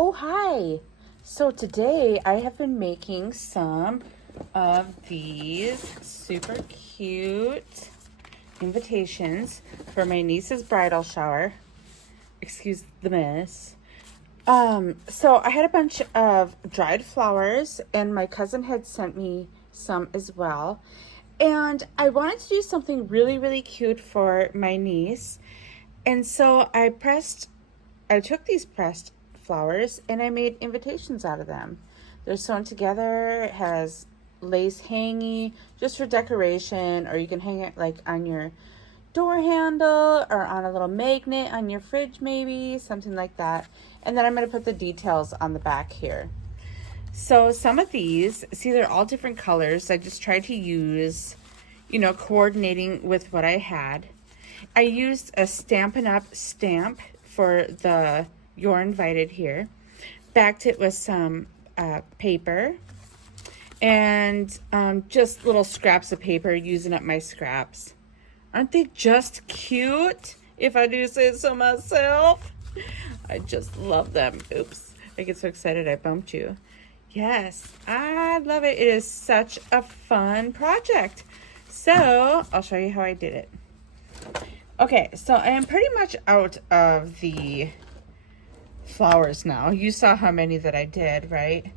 Oh, hi. So today I have been making some of these super cute invitations for my niece's bridal shower. Excuse the mess. So I had a bunch of dried flowers and my cousin had sent me some as well. And I wanted to do something really, really cute for my niece. And so I took these pressed flowers and I made invitations out of them. They're sewn together, it has lace hanging just for decoration, or you can hang it like on your door handle or on a little magnet on your fridge, maybe something like that. And then I'm going to put the details on the back here. So some of these, see, they're all different colors. I just tried to use, coordinating with what I had. I used a Stampin' Up! Stamp for the You're Invited here. Backed it with some paper and just little scraps of paper, using up my scraps. Aren't they just cute, if I do say so myself? I just love them. Oops, I get so excited I bumped you. Yes, I love it. It is such a fun project. So I'll show you how I did it. Okay, so I am pretty much out of the flowers now. You saw how many that I did, right?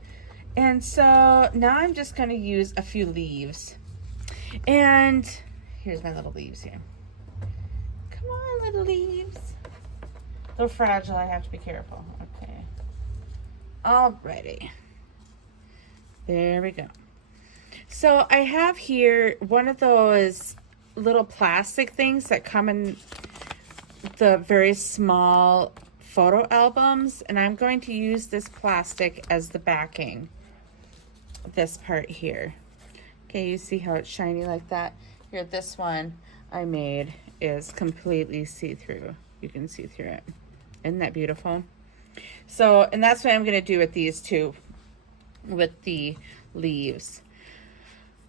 And so now I'm just going to use a few leaves. And here's my little leaves here. Come on, little leaves. They're fragile. I have to be careful. Okay. Alrighty. There we go. So I have here one of those little plastic things that come in the very small photo albums, and I'm going to use this plastic as the backing. This part here. Okay, you see how it's shiny like that? Here, this one I made is completely see-through. You can see through it. Isn't that beautiful? So, and that's what I'm going to do with these two, with the leaves.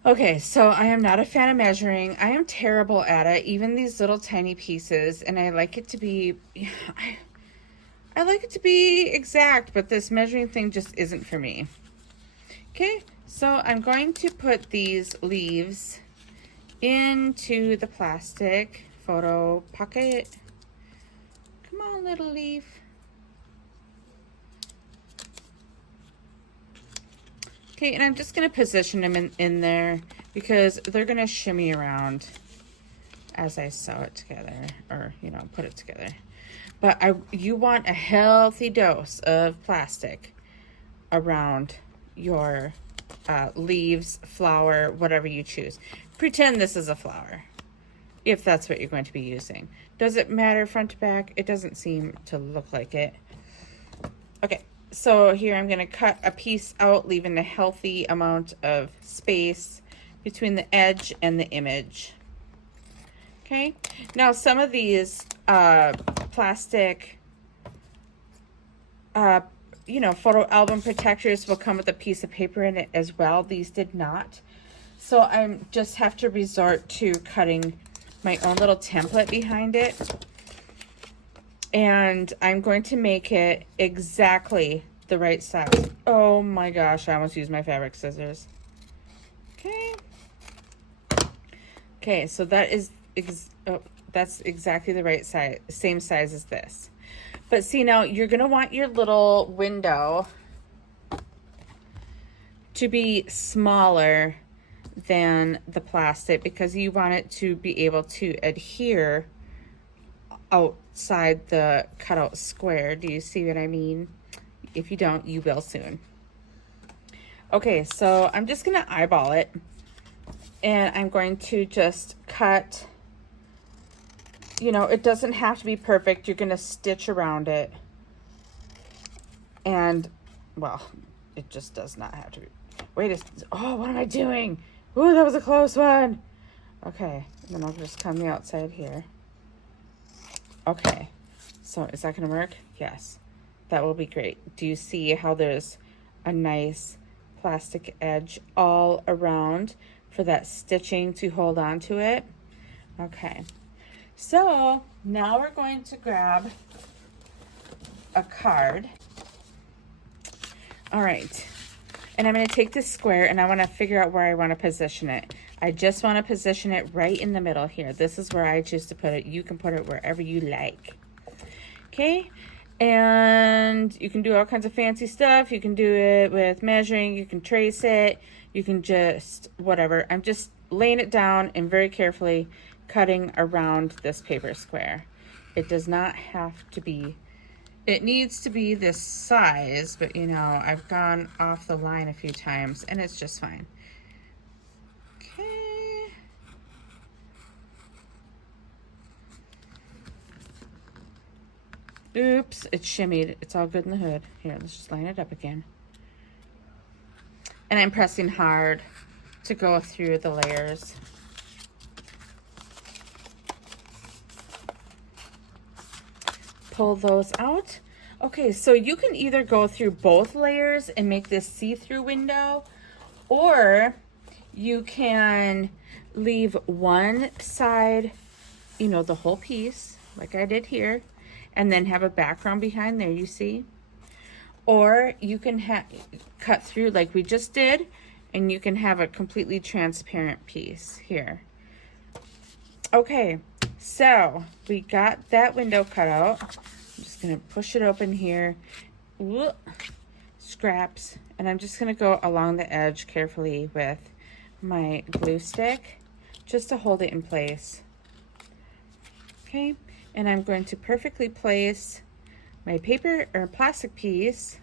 Okay, so I am not a fan of measuring. I am terrible at it, even these little tiny pieces, and I like it to be, I like it to be exact, but this measuring thing just isn't for me. Okay, so I'm going to put these leaves into the plastic photo pocket. Come on, little leaf. Okay, and I'm just going to position them in there because they're going to shimmy around as I sew it together, or, put it together. But you want a healthy dose of plastic around your leaves, flower, whatever you choose. Pretend this is a flower, if that's what you're going to be using. Does it matter front to back? It doesn't seem to look like it. Okay. So here I'm going to cut a piece out, leaving a healthy amount of space between the edge and the image. Okay, now some of these plastic, photo album protectors will come with a piece of paper in it as well. These did not. So I just have to resort to cutting my own little template behind it. And I'm going to make it exactly the right size. Oh my gosh, I almost used my fabric scissors. Okay. Okay, so that is, that's exactly the right size, same size as this. But see, now you're going to want your little window to be smaller than the plastic because you want it to be able to adhere outside the cutout square. Do you see what I mean? If you don't, you will soon. Okay, so I'm just going to eyeball it. And I'm going to just cut, it doesn't have to be perfect. You're going to stitch around it. And, well, it just does not have to be. Oh, what am I doing? Ooh, that was a close one. Okay, and then I'll just come the outside here. Okay, so is that going to work? Yes, that will be great. Do you see how there's a nice plastic edge all around for that stitching to hold on to it? Okay, so now we're going to grab a card All right. And I'm going to take this square and I want to figure out where I want to position it. I just want to position it right in the middle here. This is where I choose to put it. You can put it wherever you like. Okay. And you can do all kinds of fancy stuff. You can do it with measuring. You can trace it. You can just whatever. I'm just laying it down and very carefully cutting around this paper square. It does not have to be, it needs to be this size, but you know, I've gone off the line a few times and it's just fine. Okay. Oops, it shimmied. It's all good in the hood. Here, let's just line it up again. And I'm pressing hard to go through the layers. Pull those out. Okay, so you can either go through both layers and make this see-through window, or you can leave one side, you know, the whole piece, like I did here, and then have a background behind there, you see? Or you can cut through like we just did, and you can have a completely transparent piece here. Okay, so we got that window cut out. I'm just gonna push it open here. Whoop, scraps, and I'm just gonna go along the edge carefully with my glue stick just to hold it in place. Okay, and I'm going to perfectly place my paper or plastic piece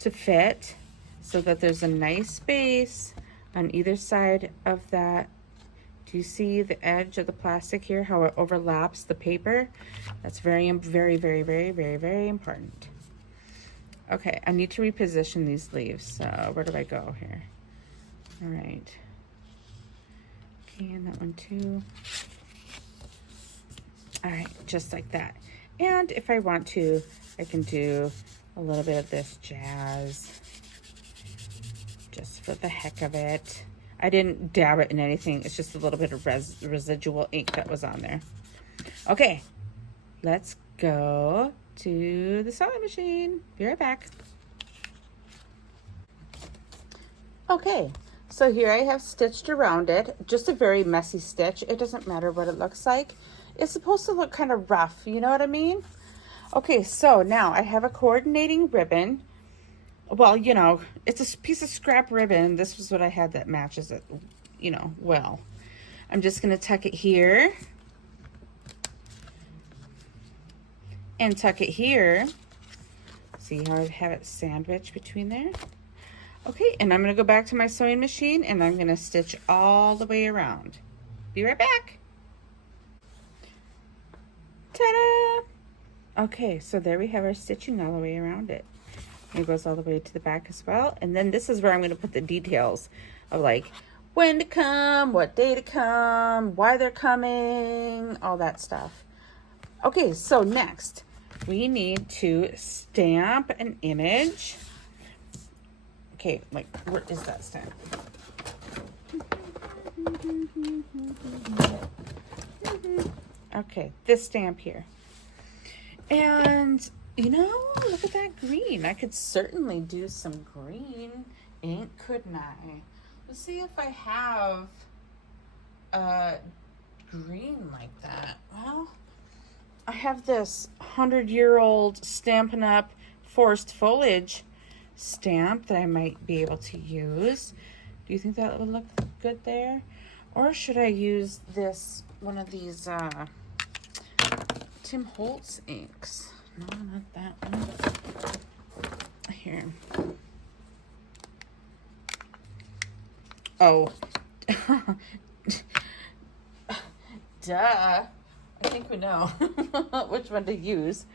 to fit so that there's a nice space on either side of that. Do you see the edge of the plastic here, how it overlaps the paper? That's very, very, very, very, very, very important. Okay, I need to reposition these leaves. So where do I go here? All right. Okay, and that one too. All right, just like that. And if I want to, I can do a little bit of this jazz just for the heck of it. I didn't dab it in anything. It's just a little bit of residual ink that was on there. Okay, let's go to the sewing machine. Be right back. Okay, so here I have stitched around it. Just a very messy stitch. It doesn't matter what it looks like. It's supposed to look kind of rough, you know what I mean? Okay, so now I have a coordinating ribbon. Well, you know, it's a piece of scrap ribbon. This was what I had that matches it, you know, well. I'm just going to tuck it here. And tuck it here. See how I have it sandwiched between there? Okay, and I'm going to go back to my sewing machine and I'm going to stitch all the way around. Be right back. Ta-da! Okay, so there we have our stitching all the way around it. It goes all the way to the back as well. And then this is where I'm going to put the details of like when to come, what day to come, why they're coming, all that stuff. Okay, so next we need to stamp an image. Okay, like where is that stamp? Okay, this stamp here. And you know, look at that green. I could certainly do some green ink, couldn't I? Let's see if I have green like that. Well, I have this 100-year-old Stampin' Up! Forest Foliage stamp that I might be able to use. Do you think that would look good there? Or should I use this, one of these Tim Holtz inks? No, not that one. Here. Oh. Duh. I think we know which one to use.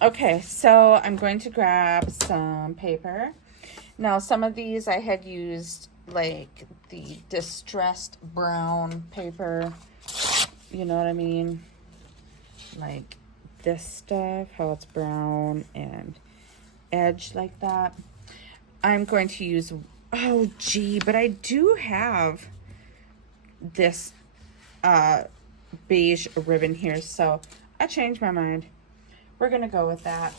Okay, so I'm going to grab some paper. Now, some of these I had used like the distressed brown paper. You know what I mean? Like this stuff, how it's brown and edged like that. I'm going to use, oh gee, but I do have this beige ribbon here, so I changed my mind. We're gonna go with that.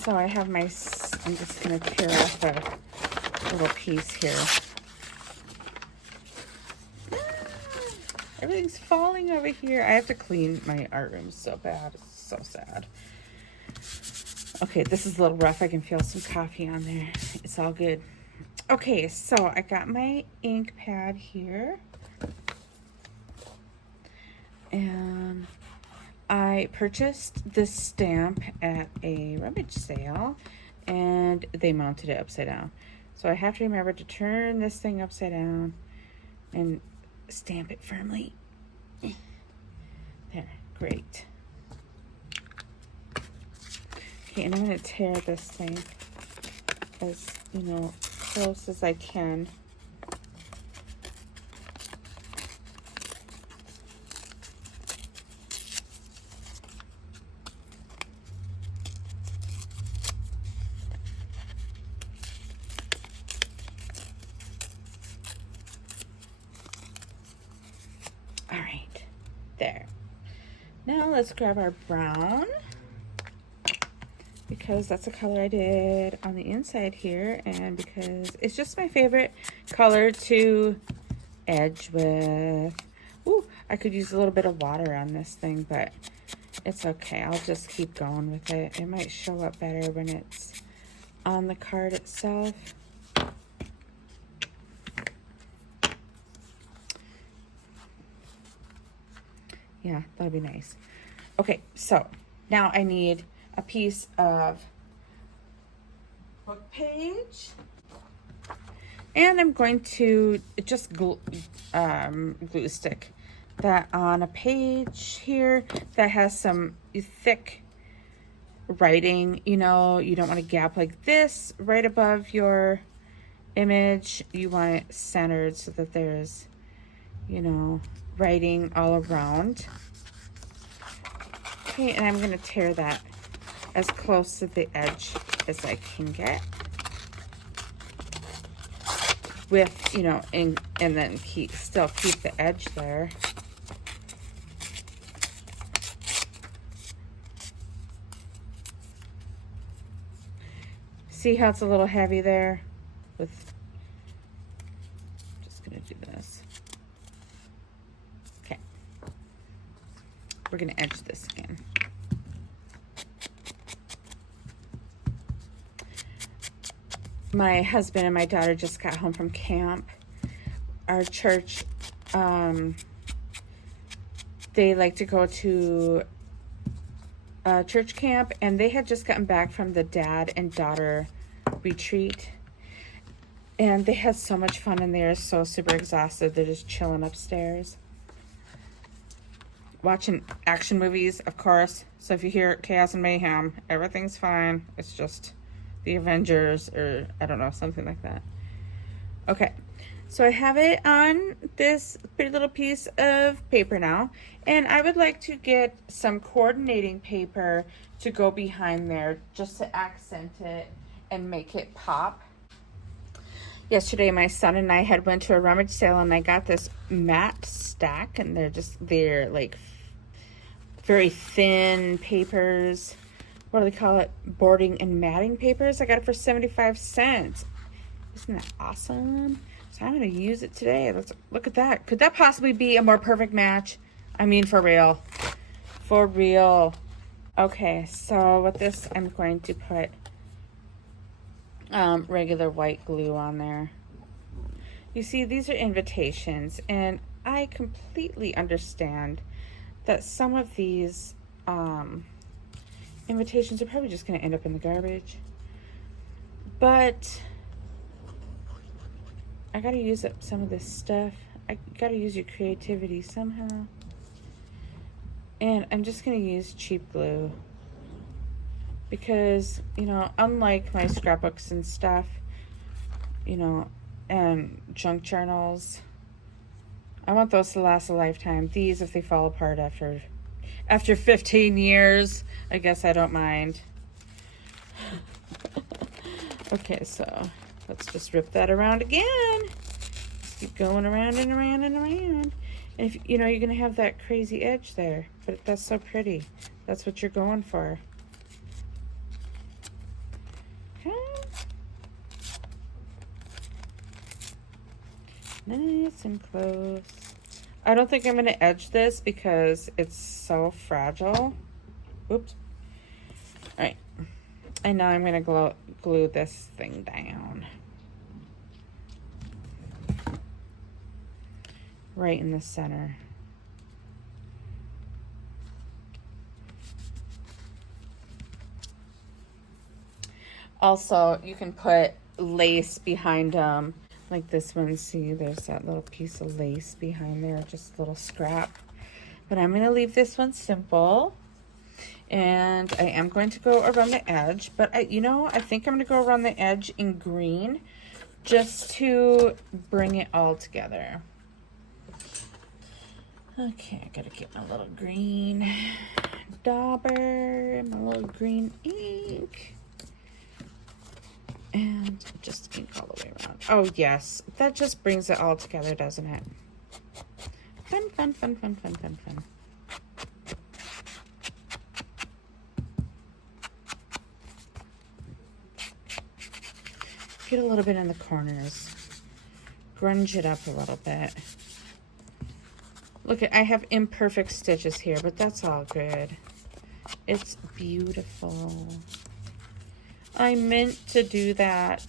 So I have my, I'm just going to tear off a little piece here. Everything's falling over here. I have to clean my art room so bad. It's so sad. Okay, this is a little rough. I can feel some coffee on there. It's all good. Okay, so I got my ink pad here. And I purchased this stamp at a rummage sale, and they mounted it upside down. So I have to remember to turn this thing upside down and stamp it firmly. There, great. Okay, and I'm going to tear this thing as, close as I can. All right, there. Now let's grab our brown, because that's the color I did on the inside here, and because it's just my favorite color to edge with. Ooh, I could use a little bit of water on this thing, but it's okay. I'll just keep going with it. It might show up better when it's on the card itself. Yeah, that'll be nice. Okay, so now I need a piece of book page, and I'm going to just glue stick that on a page here that has some thick writing. You don't want a gap like this right above your image. You want it centered so that there's, writing all around. Okay, and I'm going to tear that as close to the edge as I can get with, and then still keep the edge there. See how it's a little heavy there? Just going to do this. Okay. We're going to edge this again. My husband and my daughter just got home from camp. Our church, they like to go to church camp, and they had just gotten back from the dad and daughter retreat, and they had so much fun, and they're so super exhausted. They're just chilling upstairs watching action movies, of course. So if you hear chaos and mayhem, everything's fine. It's just the Avengers, or I don't know, something like that. Okay, so I have it on this pretty little piece of paper now, and I would like to get some coordinating paper to go behind there just to accent it and make it pop. Yesterday, my son and I had went to a rummage sale, and I got this matte stack, and they're like very thin papers. What do they call it? Boarding and matting papers. I got it for 75 cents. Isn't that awesome? So I'm going to use it today. Let's look at that. Could that possibly be a more perfect match? I mean, for real. For real. Okay, so with this, I'm going to put regular white glue on there. You see, these are invitations, and I completely understand that some of these invitations are probably just going to end up in the garbage, but I got to use up some of this stuff. I got to use your creativity somehow, and I'm just going to use cheap glue because, unlike my scrapbooks and stuff, and junk journals, I want those to last a lifetime. These, if they fall apart after 15 years, I guess I don't mind. Okay, so let's just rip that around again. Just keep going around and around and around. And if you're going to have that crazy edge there, but that's so pretty. That's what you're going for. Nice and close. I don't think I'm going to edge this because it's so fragile. Oops. All right. And now I'm going to glue this thing down. Right in the center. Also, you can put lace behind them, like this one. See, there's that little piece of lace behind there, just a little scrap. But I'm going to leave this one simple. And I am going to go around the edge, but I think I'm going to go around the edge in green just to bring it all together. Okay, I got to get my little green dauber, my little green ink. And just ink all the way around. Oh, yes. That just brings it all together, doesn't it? Fun, fun, fun, fun, fun, fun, fun. Get a little bit in the corners. Grunge it up a little bit. Look, I have imperfect stitches here, but that's all good. It's beautiful. I meant to do that.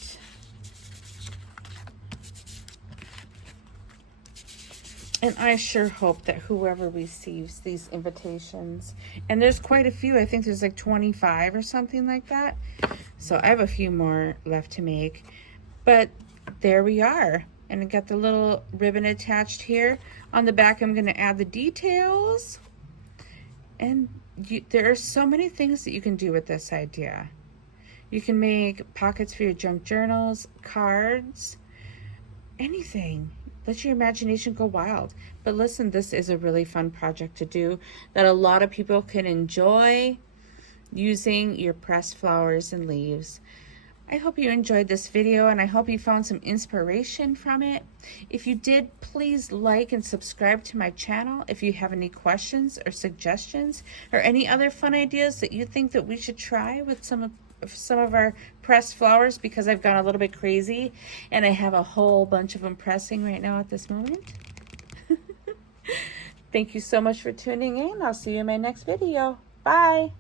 And I sure hope that whoever receives these invitations, and there's quite a few, I think there's like 25 or something like that. So I have a few more left to make. But there we are. And I got the little ribbon attached here. On the back, I'm going to add the details. And there are so many things that you can do with this idea. You can make pockets for your junk journals, cards, anything. Let your imagination go wild. But listen, this is a really fun project to do that a lot of people can enjoy using your pressed flowers and leaves. I hope you enjoyed this video and I hope you found some inspiration from it. If you did, please like and subscribe to my channel. If you have any questions or suggestions or any other fun ideas that you think that we should try with some of our pressed flowers, because I've gone a little bit crazy and I have a whole bunch of them pressing right now at this moment. Thank you so much for tuning in. I'll see you in my next video. Bye.